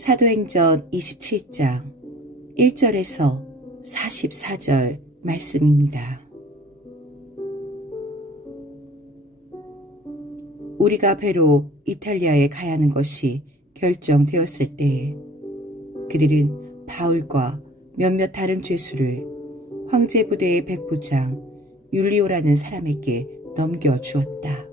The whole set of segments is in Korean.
사도행전 27장 1절에서 44절 말씀입니다. 우리가 배로 이탈리아에 가야 하는 것이 결정되었을 때에 그들은 바울과 몇몇 다른 죄수를 황제 부대의 백부장 율리오라는 사람에게 넘겨주었다.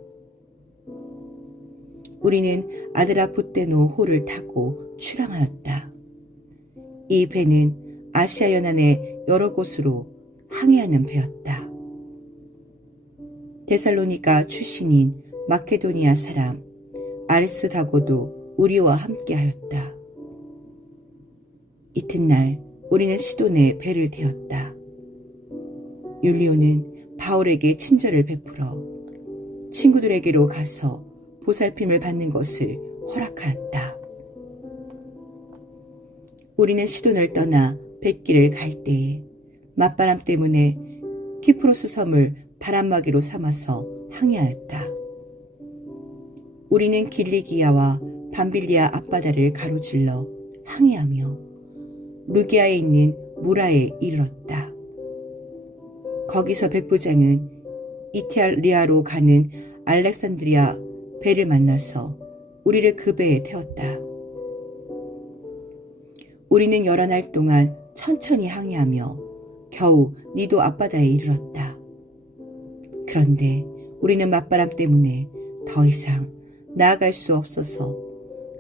우리는 아드라푸테노 호를 타고 출항하였다. 이 배는 아시아 연안의 여러 곳으로 항해하는 배였다. 데살로니가 출신인 마케도니아 사람 아리스다고도 우리와 함께하였다. 이튿날 우리는 시돈에 배를 태웠다. 율리오는 바울에게 친절을 베풀어 친구들에게로 가서 보살핌을 받는 것을 허락하였다. 우리는 시돈을 떠나 뱃길을 갈 때에 맞바람 때문에 키프로스 섬을 바람막이로 삼아서 항해하였다. 우리는 길리기아와 밤빌리아 앞바다를 가로질러 항해하며 루기아에 있는 무라에 이르렀다. 거기서 백부장은 이탈리아로 가는 알렉산드리아 배를 만나서 우리를 그 배에 태웠다. 우리는 여러 날 동안 천천히 항해하며 겨우 니도 앞바다에 이르렀다. 그런데 우리는 맞바람 때문에 더 이상 나아갈 수 없어서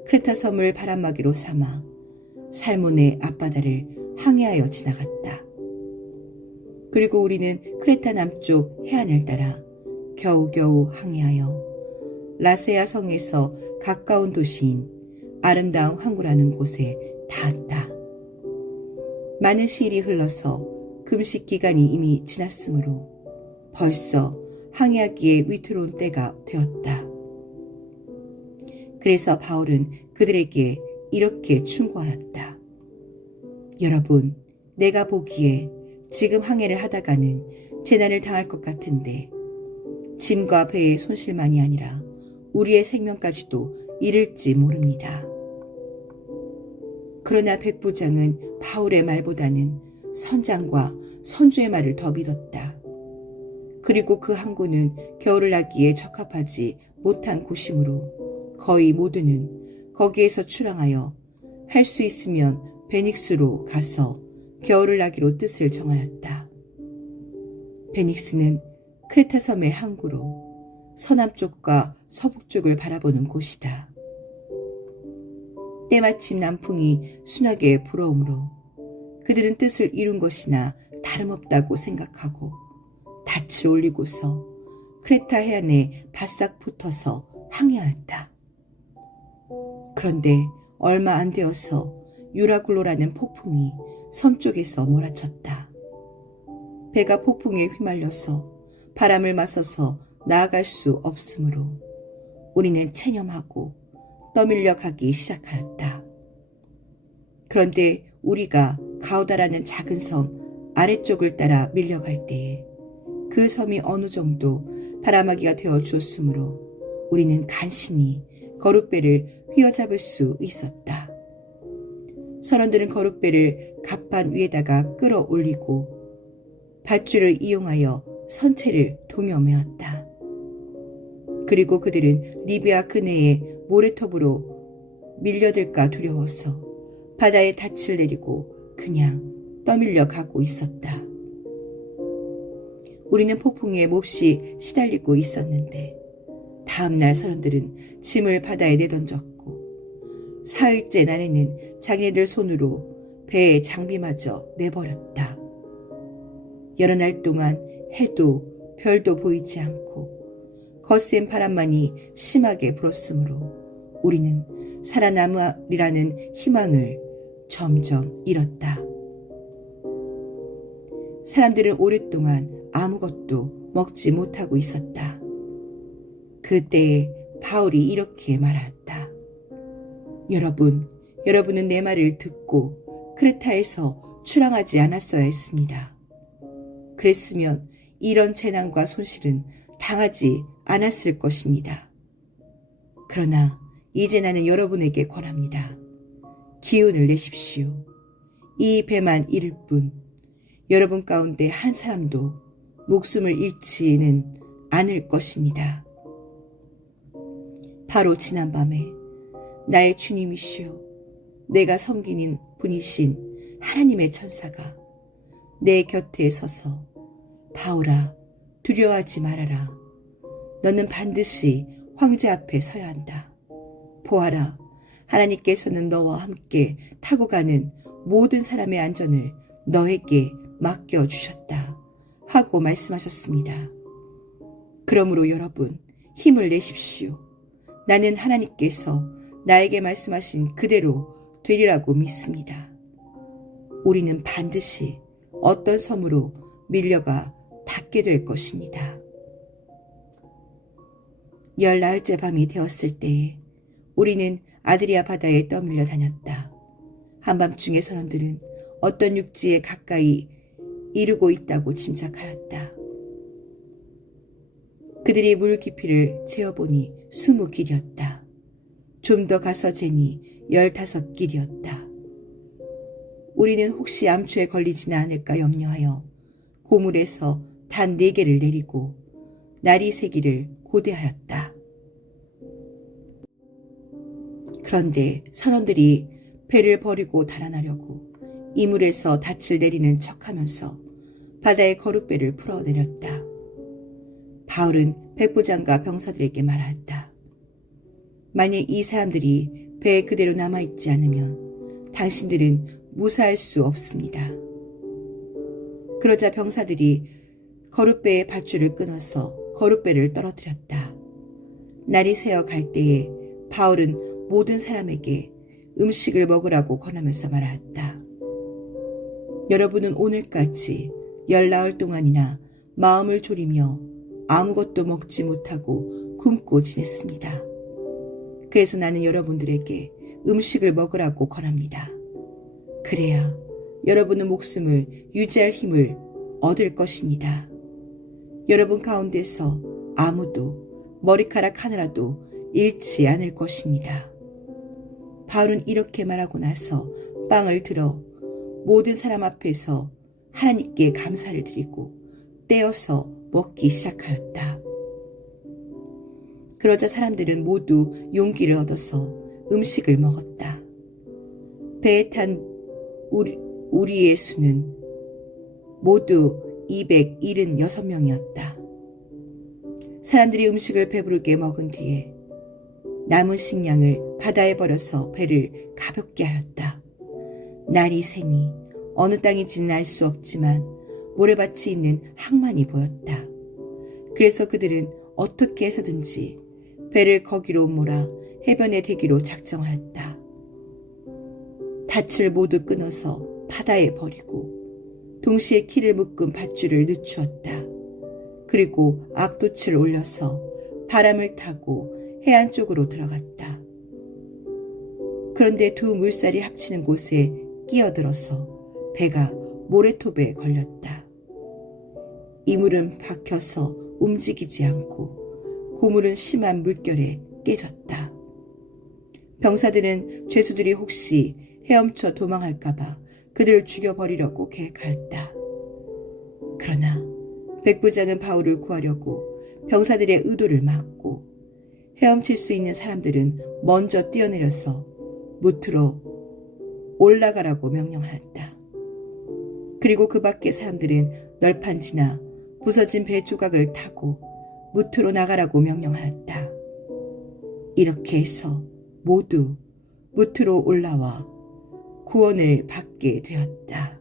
크레타 섬을 바람막이로 삼아 살몬의 앞바다를 항해하여 지나갔다. 그리고 우리는 크레타 남쪽 해안을 따라 겨우겨우 항해하여 라세아 성에서 가까운 도시인 아름다운 항구라는 곳에 닿았다. 많은 시일이 흘러서 금식 기간이 이미 지났으므로 벌써 항해하기에 위태로운 때가 되었다. 그래서 바울은 그들에게 이렇게 충고하였다. 여러분, 내가 보기에 지금 항해를 하다가는 재난을 당할 것 같은데 짐과 배의 손실만이 아니라 우리의 생명까지도 잃을지 모릅니다. 그러나 백부장은 바울의 말보다는 선장과 선주의 말을 더 믿었다. 그리고 그 항구는 겨울을 나기에 적합하지 못한 곳이므로 거의 모두는 거기에서 출항하여 할 수 있으면 베닉스로 가서 겨울을 나기로 뜻을 정하였다. 베닉스는 크레타 섬의 항구로 서남쪽과 서북쪽을 바라보는 곳이다. 때마침 남풍이 순하게 불어오므로 그들은 뜻을 이룬 것이나 다름없다고 생각하고 닻을 올리고서 크레타 해안에 바싹 붙어서 항해하였다. 그런데 얼마 안 되어서 유라굴로라는 폭풍이 섬 쪽에서 몰아쳤다. 배가 폭풍에 휘말려서 바람을 맞서서 나아갈 수 없으므로 우리는 체념하고 떠밀려 가기 시작하였다. 그런데 우리가 가우다라는 작은 섬 아래쪽을 따라 밀려갈 때에 그 섬이 어느 정도 바람막이가 되어 주었으므로 우리는 간신히 거룻배를 휘어잡을 수 있었다. 선원들은 거룻배를 갑판 위에다가 끌어올리고 밧줄을 이용하여 선체를 동여매었다. 그리고 그들은 리비아 근해의 모래톱으로 밀려들까 두려워서 바다에 닻을 내리고 그냥 떠밀려 가고 있었다. 우리는 폭풍에 몹시 시달리고 있었는데 다음날 선원들은 짐을 바다에 내던졌고 사흘째 날에는 자기네들 손으로 배의 장비마저 내버렸다. 여러 날 동안 해도 별도 보이지 않고 거센 바람만이 심하게 불었으므로 우리는 살아남으리라는 희망을 점점 잃었다. 사람들은 오랫동안 아무것도 먹지 못하고 있었다. 그때에 바울이 이렇게 말하였다. 여러분은 내 말을 듣고 크레타에서 출항하지 않았어야 했습니다. 그랬으면 이런 재난과 손실은 당하지 않았을 것입니다. 그러나 이제 나는 여러분에게 권합니다. 기운을 내십시오. 이 배만 잃을 뿐 여러분 가운데 한 사람도 목숨을 잃지는 않을 것입니다. 바로 지난밤에 나의 주님이시오 내가 섬기는 분이신 하나님의 천사가 내 곁에 서서 바울아 두려워하지 말아라. 너는 반드시 황제 앞에 서야 한다. 보아라 하나님께서는 너와 함께 타고 가는 모든 사람의 안전을 너에게 맡겨주셨다 하고 말씀하셨습니다. 그러므로 여러분 힘을 내십시오. 나는 하나님께서 나에게 말씀하신 그대로 되리라고 믿습니다. 우리는 반드시 어떤 섬으로 밀려가 닿게 될 것입니다. 14일째 밤이 되었을 때에 우리는 아드리아 바다에 떠밀려 다녔다. 한밤중에 선원들은 어떤 육지에 가까이 이르고 있다고 짐작하였다. 그들이 물 깊이를 재어보니 20길이었다. 좀 더 가서 재니 15길이었다. 우리는 혹시 암초에 걸리지는 않을까 염려하여 고물에서 단 4개를 내리고 나리 새기를 고대하였다. 그런데 선원들이 배를 버리고 달아나려고 이물에서 닻을 내리는 척하면서 바다의 거룻배를 풀어내렸다. 바울은 백부장과 병사들에게 말하였다. 만일 이 사람들이 배에 그대로 남아있지 않으면 당신들은 무사할 수 없습니다. 그러자 병사들이 거룻배의 밧줄을 끊어서 거룻배를 떨어뜨렸다. 날이 새어 갈 때에 바울은 모든 사람에게 음식을 먹으라고 권하면서 말하였다. 여러분은 오늘까지 14일 동안이나 마음을 졸이며 아무것도 먹지 못하고 굶고 지냈습니다. 그래서 나는 여러분들에게 음식을 먹으라고 권합니다. 그래야 여러분은 목숨을 유지할 힘을 얻을 것입니다. 여러분 가운데서 아무도 머리카락 하나라도 잃지 않을 것입니다. 바울은 이렇게 말하고 나서 빵을 들어 모든 사람 앞에서 하나님께 감사를 드리고 떼어서 먹기 시작하였다. 그러자 사람들은 모두 용기를 얻어서 음식을 먹었다. 배에 탄 우리의 수는 모두 276명이었다. 사람들이 음식을 배부르게 먹은 뒤에 남은 식량을 바다에 버려서 배를 가볍게 하였다. 날이 새니 어느 땅인지는 알 수 없지만 모래밭이 있는 항만이 보였다. 그래서 그들은 어떻게 해서든지 배를 거기로 몰아 해변에 대기로 작정하였다. 닻을 모두 끊어서 바다에 버리고 동시에 키를 묶은 밧줄을 늦추었다. 그리고 앞돛을 올려서 바람을 타고 해안 쪽으로 들어갔다. 그런데 두 물살이 합치는 곳에 끼어들어서 배가 모래톱에 걸렸다. 이물은 박혀서 움직이지 않고 고물은 심한 물결에 깨졌다. 병사들은 죄수들이 혹시 헤엄쳐 도망할까봐 그들을 죽여버리려고 계획하였다. 그러나 백부장은 바울을 구하려고 병사들의 의도를 막고 헤엄칠 수 있는 사람들은 먼저 뛰어내려서 무트로 올라가라고 명령하였다. 그리고 그 밖의 사람들은 널판지나 부서진 배 조각을 타고 무트로 나가라고 명령하였다. 이렇게 해서 모두 무트로 올라와 구원을 받게 되었다.